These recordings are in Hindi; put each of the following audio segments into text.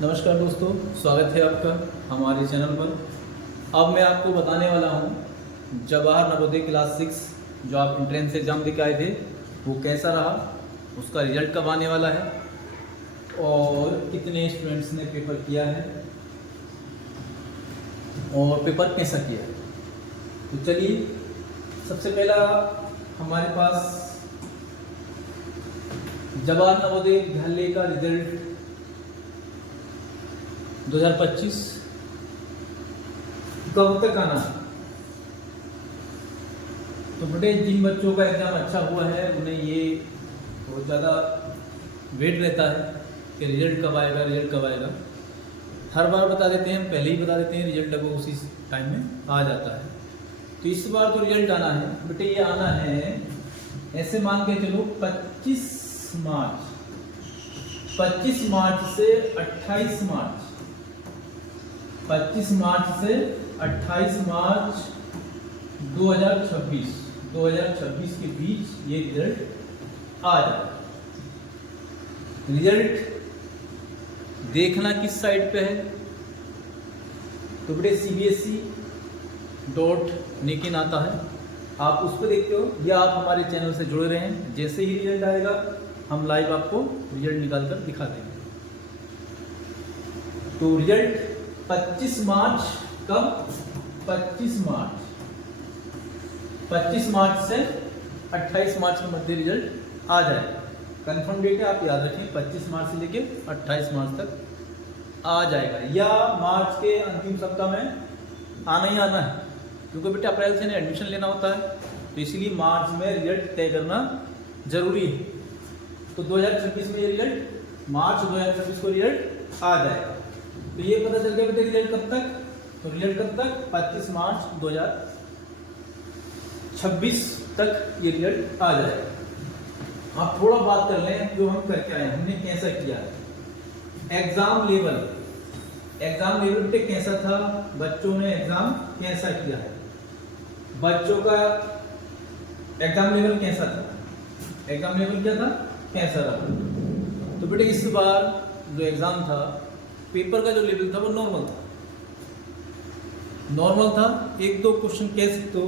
नमस्कार दोस्तों, स्वागत है आपका हमारे चैनल पर। अब मैं आपको बताने वाला हूँ जवाहर नवोदय क्लास 6 जो आप एंट्रेंस एग्ज़ाम दे के आए थे वो कैसा रहा, उसका रिजल्ट कब आने वाला है और कितने स्टूडेंट्स ने पेपर किया है और पेपर कैसा किया है। तो चलिए, सबसे पहला हमारे पास जवाहर नवोदय विद्यालय का रिजल्ट 2025 कब तक आना है। तो बेटे, जिन बच्चों का एग्ज़ाम अच्छा हुआ है उन्हें ये बहुत ज़्यादा वेट रहता है कि रिजल्ट कब आएगा, रिजल्ट कब आएगा। हर बार बता देते हैं, पहले ही बता देते हैं रिजल्ट लगभग उसी टाइम में आ जाता है। तो इस बार जो रिजल्ट आना है बेटे, ये आना है ऐसे मान के चलो 25 मार्च से 28 मार्च, 25 मार्च से 28 मार्च 2026 के बीच ये रिजल्ट आ जाएगा। रिजल्ट देखना किस साइट पे है, तो बेटे cbse.in आता है, आप उस पर देखते हो या आप हमारे चैनल से जुड़े रहे हैं। जैसे ही रिजल्ट आएगा हम लाइव आपको रिजल्ट निकाल कर दिखा देंगे। तो रिजल्ट 25 मार्च कब? 25 मार्च से 28 मार्च के मध्य रिजल्ट आ जाएगा। कंफर्म डेट है, आप याद रखें, 25 मार्च से लेके 28 मार्च तक आ जाएगा, या मार्च के अंतिम सप्ताह में आना ही आना है, क्योंकि बेटे अप्रैल से एडमिशन लेना होता है, तो इसलिए मार्च में रिजल्ट तय करना जरूरी है। तो 2026 में ये रिजल्ट मार्च 2026 को रिजल्ट आ जाएगा। तो ये पता चल गया बेटे रिजल्ट कब तक, तो रिजल्ट कब तक? 25 मार्च 2026 तक ये रिजल्ट आ जाएगा। आप थोड़ा बात कर लें जो हम करके आए, हमने कैसा किया। एग्जाम लेवल बेटे कैसा था, बच्चों ने एग्जाम कैसा किया है, बच्चों का एग्जाम लेवल कैसा था, एग्जाम लेवल क्या था, कैसा रहा। तो बेटे इस बार जो एग्जाम था, पेपर का जो लेवल था वो नॉर्मल था। एक दो क्वेश्चन कह सकते हो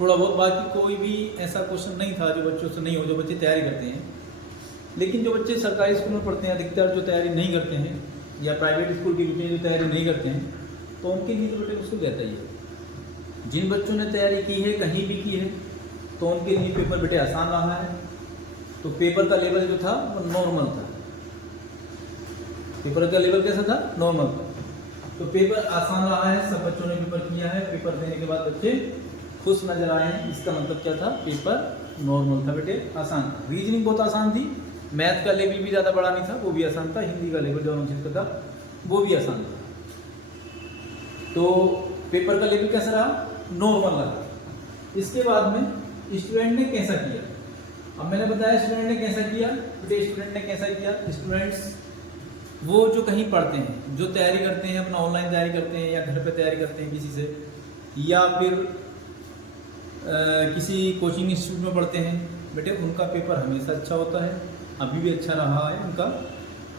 थोड़ा बहुत, बाकी कोई भी ऐसा क्वेश्चन नहीं था जो बच्चों से नहीं हो, जो बच्चे तैयारी करते हैं। लेकिन जो बच्चे सरकारी स्कूल में पढ़ते हैं, अधिकतर जो तैयारी नहीं करते हैं, या प्राइवेट स्कूल के बच्चे जो तैयारी नहीं करते हैं, तो उनके लिए तो बेटे मुश्किल रहता ही है। जिन बच्चों ने तैयारी की है, कहीं भी की है, तो उनके लिए पेपर बेटे आसान रहा है। तो पेपर का लेवल जो था वो नॉर्मल था। पेपर का लेवल कैसा था? नॉर्मल था। तो पेपर आसान रहा है, सब बच्चों ने पेपर किया है। पेपर देने के बाद बच्चे खुश नजर आए हैं, इसका मतलब क्या था? पेपर नॉर्मल था बेटे, आसान था। रीजनिंग बहुत आसान थी, मैथ का लेवल भी ज़्यादा बड़ा नहीं था, वो भी आसान था। हिंदी का लेवल जो अनुच्छेद का था वो भी आसान था। तो पेपर का लेवल कैसा रहा? नॉर्मल रहा। इसके बाद में स्टूडेंट ने कैसा किया। अब मैंने बताया स्टूडेंट ने कैसा किया, बेटे स्टूडेंट ने कैसा किया। स्टूडेंट्स वो जो कहीं पढ़ते हैं, जो तैयारी करते हैं, अपना ऑनलाइन तैयारी करते हैं या घर पे तैयारी करते हैं किसी से, या फिर किसी कोचिंग इंस्टीट्यूट में पढ़ते हैं, बेटे उनका पेपर हमेशा अच्छा होता है, अभी भी अच्छा रहा है उनका।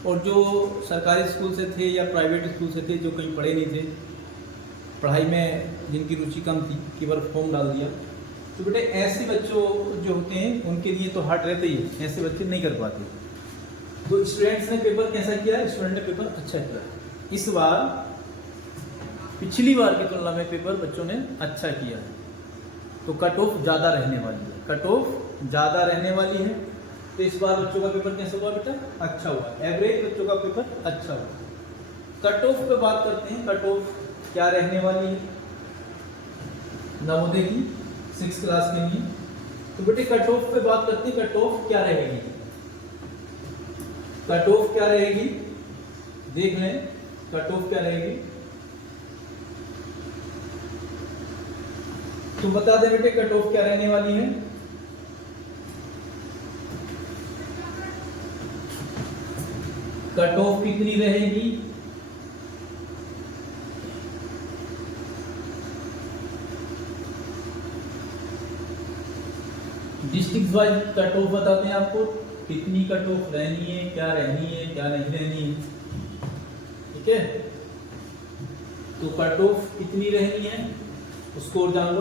और जो सरकारी स्कूल से थे या प्राइवेट स्कूल से थे, जो कहीं पढ़े नहीं थे, पढ़ाई में जिनकी रुचि कम थी, केवल फॉर्म डाल दिया, तो बेटे ऐसे बच्चों जो होते हैं उनके लिए तो हार्ड रहता ही है, ऐसे बच्चे नहीं कर पाते। तो स्टूडेंट्स ने पेपर कैसा किया? स्टूडेंट ने पेपर अच्छा किया। इस बार पिछली बार की तुलना में पेपर बच्चों ने अच्छा किया है, तो कट ऑफ ज़्यादा रहने वाली है, कट ऑफ ज़्यादा रहने वाली है। तो इस बार बच्चों का पेपर कैसा हुआ बेटा? अच्छा हुआ। एवरेज बच्चों का पेपर अच्छा हुआ। कट ऑफ पे बात करते हैं, कट ऑफ क्या रहने वाली है नवोदय की 6 क्लास के लिए। तो बेटे कट ऑफ पे बात करते हैं, कट ऑफ क्या रहेगी, कट ऑफ क्या रहेगी, देख लें कट ऑफ क्या रहेगी। तो बता दे बेटे कट ऑफ क्या रहने वाली है। कट ऑफ कितनी रहेगी? डिस्ट्रिक्ट वाइज कट ऑफ बताते हैं आपको, कितनी कट ऑफ रहनी है, क्या रहनी है, क्या नहीं रहनी है। ठीक है। तो कट ऑफ कितनी रहनी है उसको और जान लो।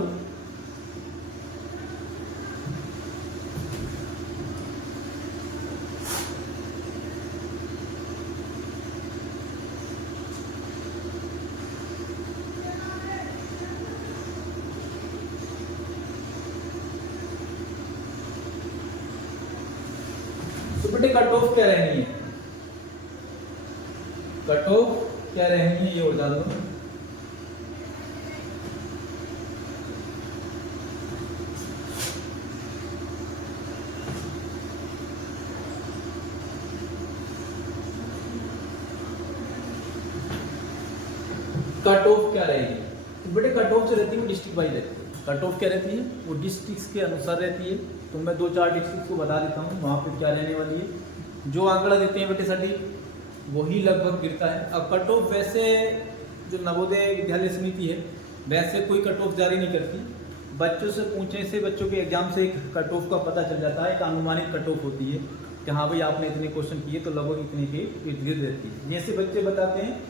तो बेटे कट ऑफ क्या रहनी है, कट ऑफ क्या रहनी है ये और जान लो। कट ऑफ क्या रहेगी, तो बेटे कट ऑफ जो रहती है वो डिस्ट्रिक्ट वाइज रहती है। कट ऑफ क्या रहती है, वो डिस्ट्रिक्ट के अनुसार रहती है। तो मैं 2-4 डिस्ट्रिक्ट को बता देता हूँ वहाँ पे क्या रहने वाली है। जो आंकड़ा देते हैं बेटे सटीक वही लगभग गिरता है। अब कट ऑफ वैसे जो नवोदय विद्यालय समिति है वैसे कोई कट ऑफ जारी नहीं करती, बच्चों से पूछने से बच्चों के एग्जाम से एक कट ऑफ का पता चल जाता है। एक अनुमानित कट ऑफ होती है कि हाँ भाई आपने इतने क्वेश्चन किए तो लगभग इतने के इर्द गिर्द रहती है। जैसे बच्चे बताते हैं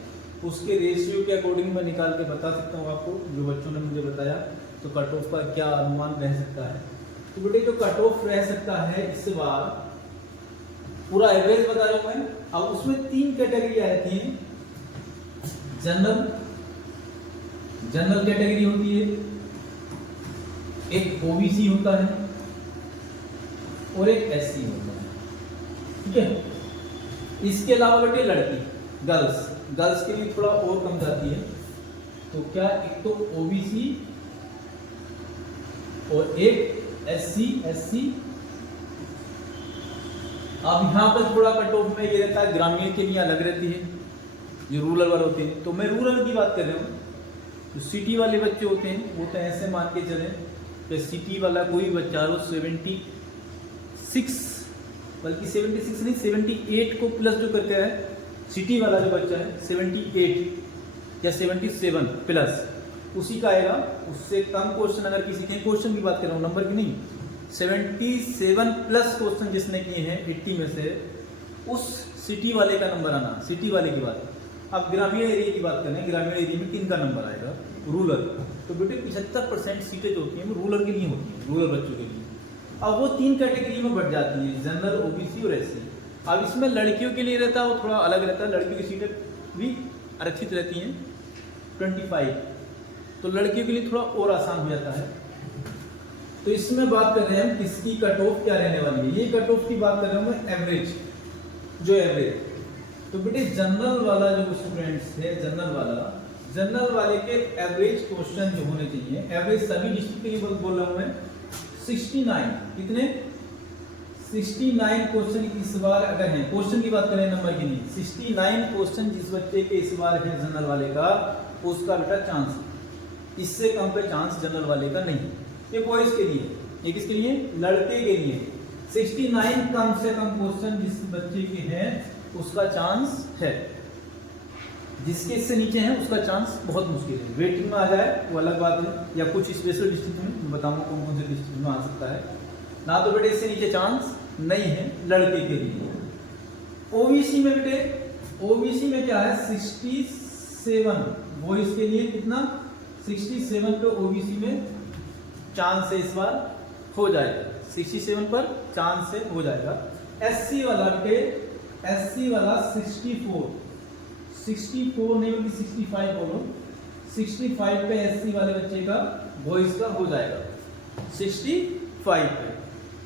उसके रेशियो के अकॉर्डिंग मैं निकाल के बता सकता हूँ आपको, जो बच्चों ने मुझे बताया तो कट ऑफ का क्या अनुमान रह सकता है। तो बेटे जो कट ऑफ रह सकता है इस बार पूरा एवरेज बता रहा हूँ मैं। अब उसमें 3 कैटेगरी रहती हैं। जनरल कैटेगरी होती है, एक ओबीसी होता है और एक एससी होता है, ठीक है। इसके अलावा बेटे लड़की गर्ल्स के लिए थोड़ा और कम जाती है। तो क्या एक तो ओबीसी और एक एससी। अब यहाँ पर थोड़ा कट ऑफ में ये रहता है, ग्रामीण के लिए अलग रहती है, जो रूरल वाले होते हैं। तो मैं रूरल की बात कर रहा हूँ। जो सिटी वाले बच्चे होते हैं वो तो ऐसे मान के चले कि सिटी वाला कोई बच्चा हो 76 बल्कि 76 नहीं 78 को प्लस जो करते हैं सिटी वाला जो बच्चा है 78 या 77 प्लस उसी का आएगा। उससे कम क्वेश्चन अगर किसी के, क्वेश्चन की बात कर रहा हूँ नंबर की नहीं, 77 प्लस क्वेश्चन जिसने किए हैं 80 में से उस सिटी वाले का नंबर आना, सिटी वाले की बात। अब ग्रामीण एरिया की बात करें, ग्रामीण एरिया में किन का नंबर आएगा, रूरल। तो बेटे 75% सीटें जो होती हैं वो रूरल के लिए होती हैं, रूरल बच्चों के लिए। अब वो 3 कैटेगरी में बढ़ जाती है, जनरल, ओबीसी और एससी। अब इसमें लड़कियों के लिए रहता है वो थोड़ा अलग रहता है, लड़कियों की सीटें भी आरक्षित रहती हैं 25। तो लड़कियों के लिए थोड़ा और आसान हो जाता है। तो इसमें बात कर रहे हैं किसकी कट ऑफ क्या रहने वाली है। ये कट ऑफ की बात कर रहा हूँ मैं एवरेज, जो एवरेज। तो बेटे जनरल वाला जो स्टूडेंट्स है, जनरल वाले के एवरेज क्वेश्चन जो होने चाहिए, एवरेज सभी डिस्ट्रिक्ट के लिए बोल रहा हूँ मैं 69, कितने 69 क्वेश्चन इस बार अगर है, क्वेश्चन की बात करें नंबर की नहीं, 69 क्वेश्चन जिस बच्चे के इस बार है जनरल वाले का, उसका बेटा चांस, इससे कम पे चांस जनरल वाले का नहीं। ये बॉयज के लिए, ये किसके लिए, लड़के के लिए 69 कम से कम क्वेश्चन जिस बच्चे के हैं उसका चांस है। जिसके इससे नीचे है उसका चांस बहुत मुश्किल है। वेटिंग में आ जाए वो अलग बात है, या कुछ स्पेशल डिस्ट्रिक्ट में मैं बताऊंगा कौन कौन से डिस्ट्रिक्ट में आ सकता है ना। तो बेटे इससे नीचे चांस नहीं है लड़के के लिए। ओबीसी में बेटे, ओबीसी में क्या है 67, वो इसके लिए कितना 67 पे ओबीसी में चांस है इस बार हो जाएगा, 67 पर चांस से हो जाएगा। एससी वाला बेटे, एससी वाला 64 नहीं बल्कि 65 बोलो, 65 पे एससी वाले बच्चे का बॉयज का हो जाएगा 65 पे।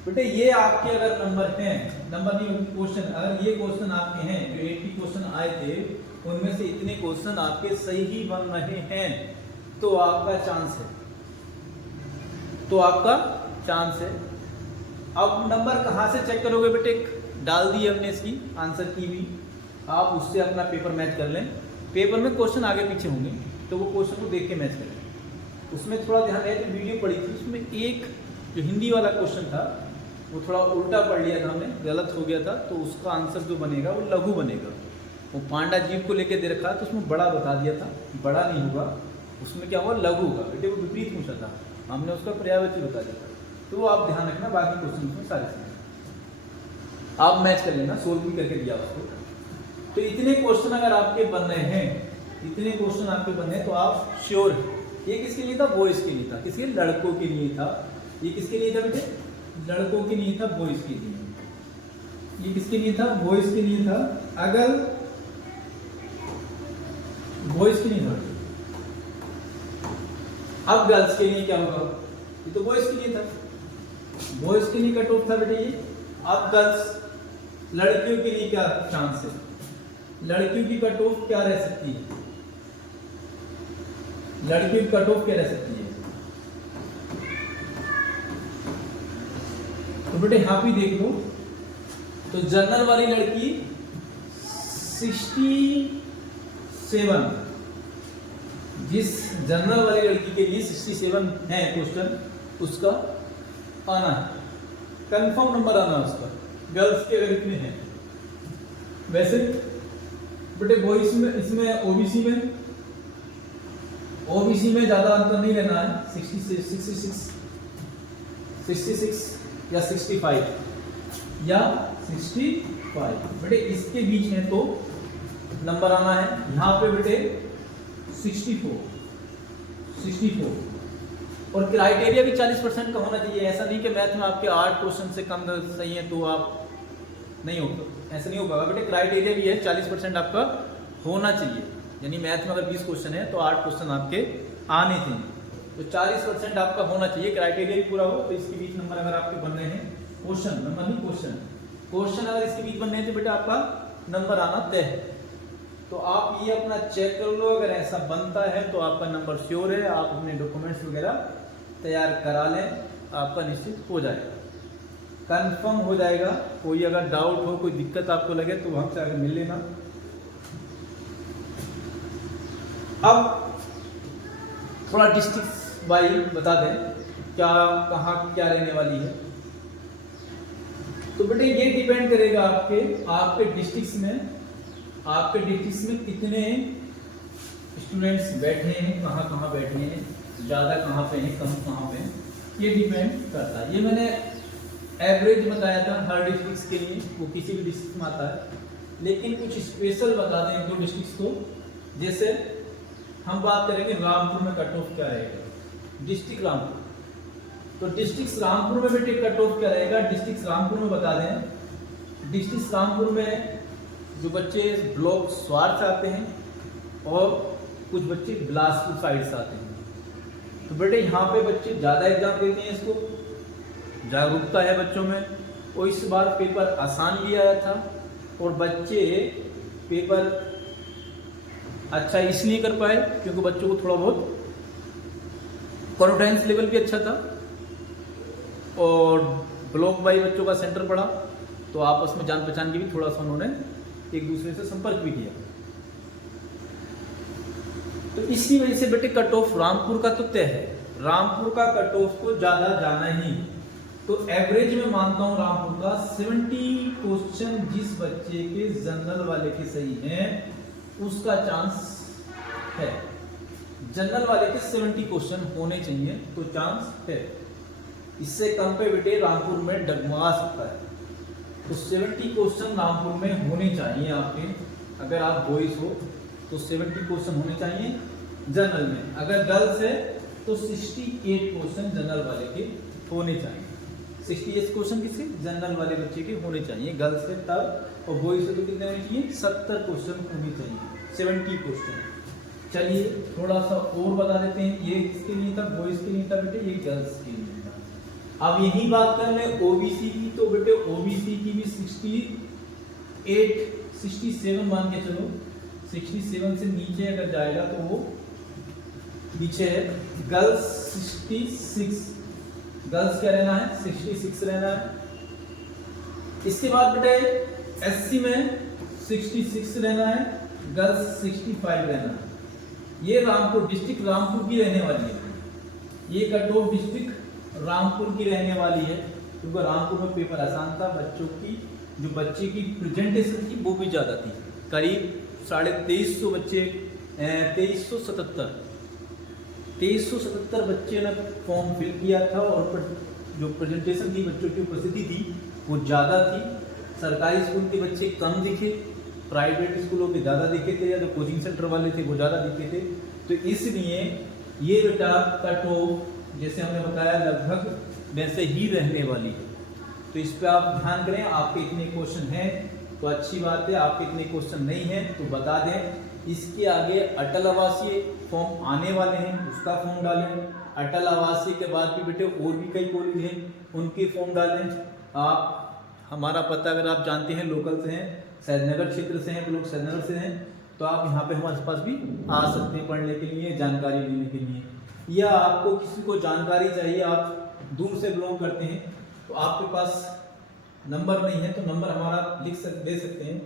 बेटे ये आपके अगर नंबर हैं, नंबर नहीं क्वेश्चन, अगर ये क्वेश्चन आपके हैं जो 80 क्वेश्चन आए थे उनमें से इतने क्वेश्चन आपके सही बन रहे हैं तो आपका चांस है, तो आपका चांस है। अब नंबर कहाँ से चेक करोगे बेटे, डाल दी हमने इसकी आंसर की भी, आप उससे अपना पेपर मैच कर लें। पेपर में क्वेश्चन आगे पीछे होंगे तो वो क्वेश्चन को देख के मैच करें। उसमें थोड़ा ध्यान है, जो वीडियो पढ़ी थी उसमें एक जो हिंदी वाला क्वेश्चन था वो थोड़ा उल्टा पढ़ लिया था हमने, गलत हो गया था, तो उसका आंसर जो बनेगा वो लघु बनेगा। वो पांडा जीव को लेके दे रखा तो उसमें बड़ा बता दिया था, बड़ा नहीं होगा, उसमें क्या हुआ लघु होगा। बेटे वो विपरीत पूछा था, हमने उसका पर्यायवाची बता दिया था। तो वो आप ध्यान रखना, बाकी क्वेश्चन में सारे समझ आप मैच कर लेना, सोल्व भी करके दिया उसको। तो इतने क्वेश्चन अगर आपके बन रहे हैं, इतने क्वेश्चन आपके बन रहे हैं तो आप श्योर है। ये किसके लिए था? बॉयज के लिए था। किसके? लड़कों के लिए था। ये किसके लिए था बेटे? लड़कों के लिए था, बॉयज के लिए। ये किसके लिए था? बॉयज के लिए था। अगर बॉयज के लिए था, अब गर्ल्स के लिए क्या होगा? ये तो बॉयज के लिए था, बॉयज के लिए कट ऑफ था बेटे ये। अब गर्ल्स, लड़कियों के लिए क्या चांस है? लड़कियों की कट ऑफ क्या रह सकती है? लड़कियों की कट ऑफ क्या रह सकती है? तो बेटे यहां भी देख लो, तो जनरल वाली लड़की 67, जिस जनरल वाली लड़की के लिए 67 है क्वेश्चन, उसका आना है, कंफर्म नंबर आना है उसका। गर्ल्स के अगर इतने हैं, वैसे बेटे बॉयज में, इसमें ओबीसी में ज्यादा अंतर नहीं रहना है। 66 या 65 या 65 बेटे इसके बीच में तो नंबर आना है। यहां पे बेटे 64 और क्राइटेरिया भी 40% का होना चाहिए। ऐसा नहीं कि मैथ में आपके 8 क्वेश्चन से कम सही है तो आप नहीं होगा, ऐसा नहीं होगा बेटे। क्राइटेरिया भी है 40% आपका होना चाहिए, यानी मैथ में अगर 20 क्वेश्चन है तो 8 क्वेश्चन आपके आने चाहिए, तो 40% आपका होना चाहिए। क्राइटेरिया भी पूरा हो तो इसके बीच नंबर अगर आपके बन रहे हैं, क्वेश्चन नंबर नहीं, क्वेश्चन अगर इसके बीच बन रहे हैं तो बेटा आपका नंबर आना तय है। तो आप ये अपना चेक कर लो, अगर ऐसा बनता है तो आपका नंबर श्योर है। आप अपने डॉक्यूमेंट्स वगैरह तैयार करा लें, आपका निश्चित हो जाएगा, कंफर्म हो जाएगा। कोई अगर डाउट हो, कोई दिक्कत आपको लगे तो हमसे आकर मिल लेना। अब थोड़ा डिस्ट्रिक्ट वाइज बता दें क्या कहाँ क्या रहने वाली है। तो बेटे ये डिपेंड करेगा आपके डिस्ट्रिक्ट में कितने स्टूडेंट्स बैठे हैं, कहाँ बैठे हैं, ज़्यादा कहाँ पे हैं, कम कहाँ पे हैं, ये डिपेंड करता है। ये मैंने एवरेज बताया था हर डिस्ट्रिक्ट के लिए, वो किसी भी डिस्ट्रिक्ट में आता है, लेकिन कुछ स्पेशल बता दें दो डिस्ट्रिक्ट को। जैसे हम बात करेंगे रामपुर में कट ऑफ क्या रहेगा, डिस्ट्रिक्ट रामपुर। तो डिस्ट्रिक्ट रामपुर में बेटे कट ऑफ क्या रहेगा? डिस्ट्रिक्ट रामपुर में बता दें, डिस्ट्रिक्ट रामपुर में जो बच्चे ब्लॉक स्वार से आते हैं और कुछ बच्चे बिलासपुर साइड से आते हैं, तो बेटे यहाँ पे बच्चे ज़्यादा एग्जाम देते हैं, इसको जागरूकता है बच्चों में। और इस बार पेपर आसान भी आया था और बच्चे पेपर अच्छा इसलिए कर पाए क्योंकि बच्चों को थोड़ा बहुत कॉन्फिडेंस लेवल भी अच्छा था और ब्लॉक बाई बच्चों का सेंटर पड़ा, तो आपस में जान पहचान की भी थोड़ा सा उन्होंने एक दूसरे से संपर्क भी किया। तो इसी वजह से बेटे कट ऑफ रामपुर का तो तय है, रामपुर का कट ऑफ को ज्यादा जाना ही। तो एवरेज में मानता हूं रामपुर का 70 क्वेश्चन जिस बच्चे के जनरल वाले के सही हैं उसका चांस है। जनरल वाले के 70 क्वेश्चन होने चाहिए तो चांस है। इससे कम पे बेटे रामपुर में डगमगा सकता है। तो 70 क्वेश्चन रामपुर में होने चाहिए आपके। अगर आप बॉयज हो तो 70 क्वेश्चन होने चाहिए जनरल में। अगर गर्ल्स है तो 68 क्वेश्चन जनरल वाले के होने चाहिए। 68 क्वेश्चन किसके? जनरल वाले बच्चे के होने चाहिए, गर्ल्स के तब। और बॉयज से तो कितने होने चाहिए? 70 क्वेश्चन होने चाहिए, 70 क्वेश्चन। चलिए थोड़ा सा और बता देते हैं। ये किसके लिए था? बॉयज के लिए था बेटे, ये गर्ल्स के लिए था। अब यही बात कर ले ओबीसी की, तो बेटे ओबीसी की भी 67 मान के चलो। 67 से नीचे अगर जाएगा तो वो पीछे है। गर्ल्स 66, गर्ल्स क्या रहना है? 66 रहना है। इसके बाद बेटे एससी में 66 रहना है, गर्ल्स 65 रहना है। ये रामपुर डिस्ट्रिक्ट रामपुर की रहने वाली है। ये कट ऑफ डिस्ट्रिक्ट रामपुर की रहने वाली है क्योंकि रामपुर में पेपर आसान था। बच्चों की जो बच्चे की प्रेजेंटेशन थी वो भी ज़्यादा थी, करीब 2350 बच्चे, 2377 बच्चे ने फॉर्म फिल किया था और जो प्रेजेंटेशन थी बच्चों की उपस्थिति थी वो ज़्यादा थी। सरकारी स्कूल के बच्चे कम दिखे, प्राइवेट स्कूलों के ज़्यादा दिखे थे या जो कोचिंग सेंटर वाले थे वो ज़्यादा दिखे थे। तो इसलिए ये बेटा कट ऑफ जैसे हमने बताया लगभग वैसे ही रहने वाली है। तो इस पे आप ध्यान करें। आपके इतने क्वेश्चन हैं तो अच्छी बात है, आपके इतने क्वेश्चन नहीं है तो बता दें। इसके आगे अटल आवासीय फॉर्म आने वाले हैं, उसका फॉर्म डालें। अटल आवासीय के बाद भी बेटे और भी कई कॉलेज हैं, उनके फॉर्म डालें। आप हमारा पता अगर आप जानते हैं, लोकल से हैं, सैदनगर क्षेत्र से हैं, लोग सैदनगर से हैं, तो आप यहाँ पे हमारे पास भी आ सकते हैं पढ़ने के लिए, जानकारी लेने के लिए। या आपको किसी को जानकारी चाहिए, आप दूर से बिलोंग करते हैं तो आपके पास नंबर नहीं है तो नंबर हमारा दे सकते हैं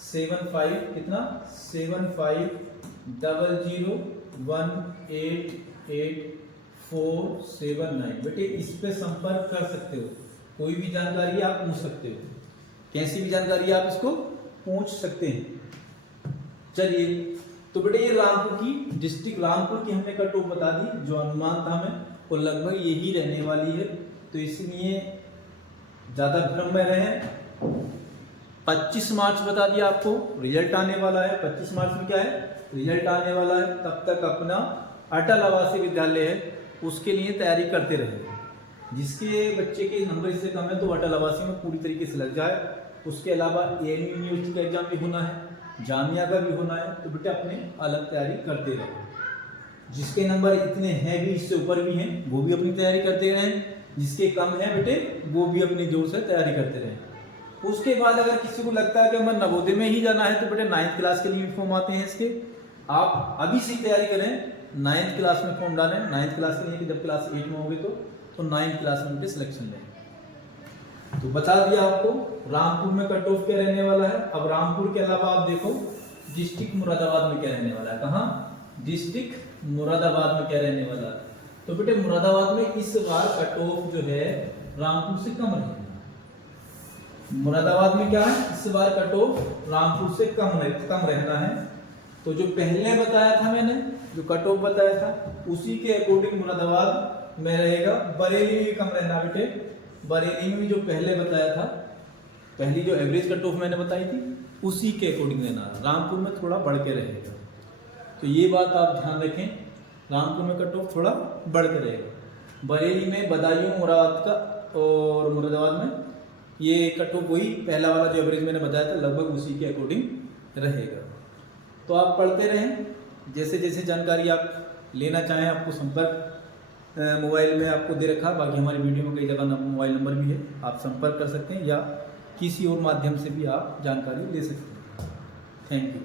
75 कितना 7500188479। बेटे इस पे संपर्क कर सकते हो, कोई भी जानकारी आप पूछ सकते हो, कैसी भी जानकारी आप इसको पूछ सकते हैं। चलिए तो बेटे ये रामपुर की डिस्ट्रिक्ट रामपुर की हमने कट ऑफ बता दी, जो अनुमान था हमें वो लगभग यही रहने वाली है। तो इसलिए ज्यादा भ्रम में रहे। 25 मार्च बता दिया आपको रिजल्ट आने वाला है। 25 मार्च में क्या है, रिजल्ट आने वाला है। तब तक अपना अटल आवासीय विद्यालय है उसके लिए तैयारी करते रहे। जिसके बच्चे के नंबर इससे कम है तो अटल आवासीय में पूरी तरीके से लग जाए। उसके अलावा एएमयू यूनिवर्सिटी का एग्जाम भी होना है, जामिया का भी होना है, तो बेटे अपने अलग तैयारी करते रहे। जिसके नंबर इतने हैं भी, इससे ऊपर भी हैं, वो भी अपनी तैयारी करते रहें। जिसके कम है बेटे वो भी अपनी जोर से तैयारी करते रहें। उसके बाद अगर किसी को लगता है कि हमें नवोदय में ही जाना है तो बेटे 9th क्लास के लिए फॉर्म आते हैं इसके। आप अभी से तैयारी करें, 9th क्लास में फॉर्म डालें। 9th क्लास के लिए कि जब क्लास 8 में होगे तो 9th क्लास में बेटे सिलेक्शन लें। तो बता दिया आपको रामपुर में कट ऑफ क्या रहने वाला है। अब रामपुर के अलावा आप देखो डिस्ट्रिक्ट मुरादाबाद में क्या रहने वाला है। कहाँ, डिस्ट्रिक्ट मुरादाबाद में क्या रहने वाला है। तो बेटे मुरादाबाद में इस बार कट ऑफ जो है रामपुर से कम रहेगा। मुरादाबाद में क्या है, इस बार कट ऑफ रामपुर से कम रहना है। तो जो पहले बताया था मैंने, जो कट ऑफ बताया था उसी के अकॉर्डिंग मुरादाबाद में रहेगा। बरेली में कम रहना बेटे। बरेली में जो पहले बताया था, पहली जो एवरेज कट ऑफ मैंने बताई थी उसी के अकॉर्डिंग रहना। रामपुर में थोड़ा बढ़ के रहेगा। तो ये बात आप ध्यान रखें, रामपुर में कट ऑफ थोड़ा बढ़ के रहेगा। बरेली में, बदायूं, मुरादाबाद का और मुरादाबाद में ये कट ऑफ वही पहला वाला जो एवरेज मैंने बताया था लगभग उसी के अकॉर्डिंग रहेगा। तो आप पढ़ते रहें, जैसे जैसे जानकारी आप लेना चाहें आपको संपर्क मोबाइल में आपको दे रखा। बाकी हमारी वीडियो में कई जगह मोबाइल नंबर भी है, आप संपर्क कर सकते हैं या किसी और माध्यम से भी आप जानकारी ले सकते हैं। Thank you.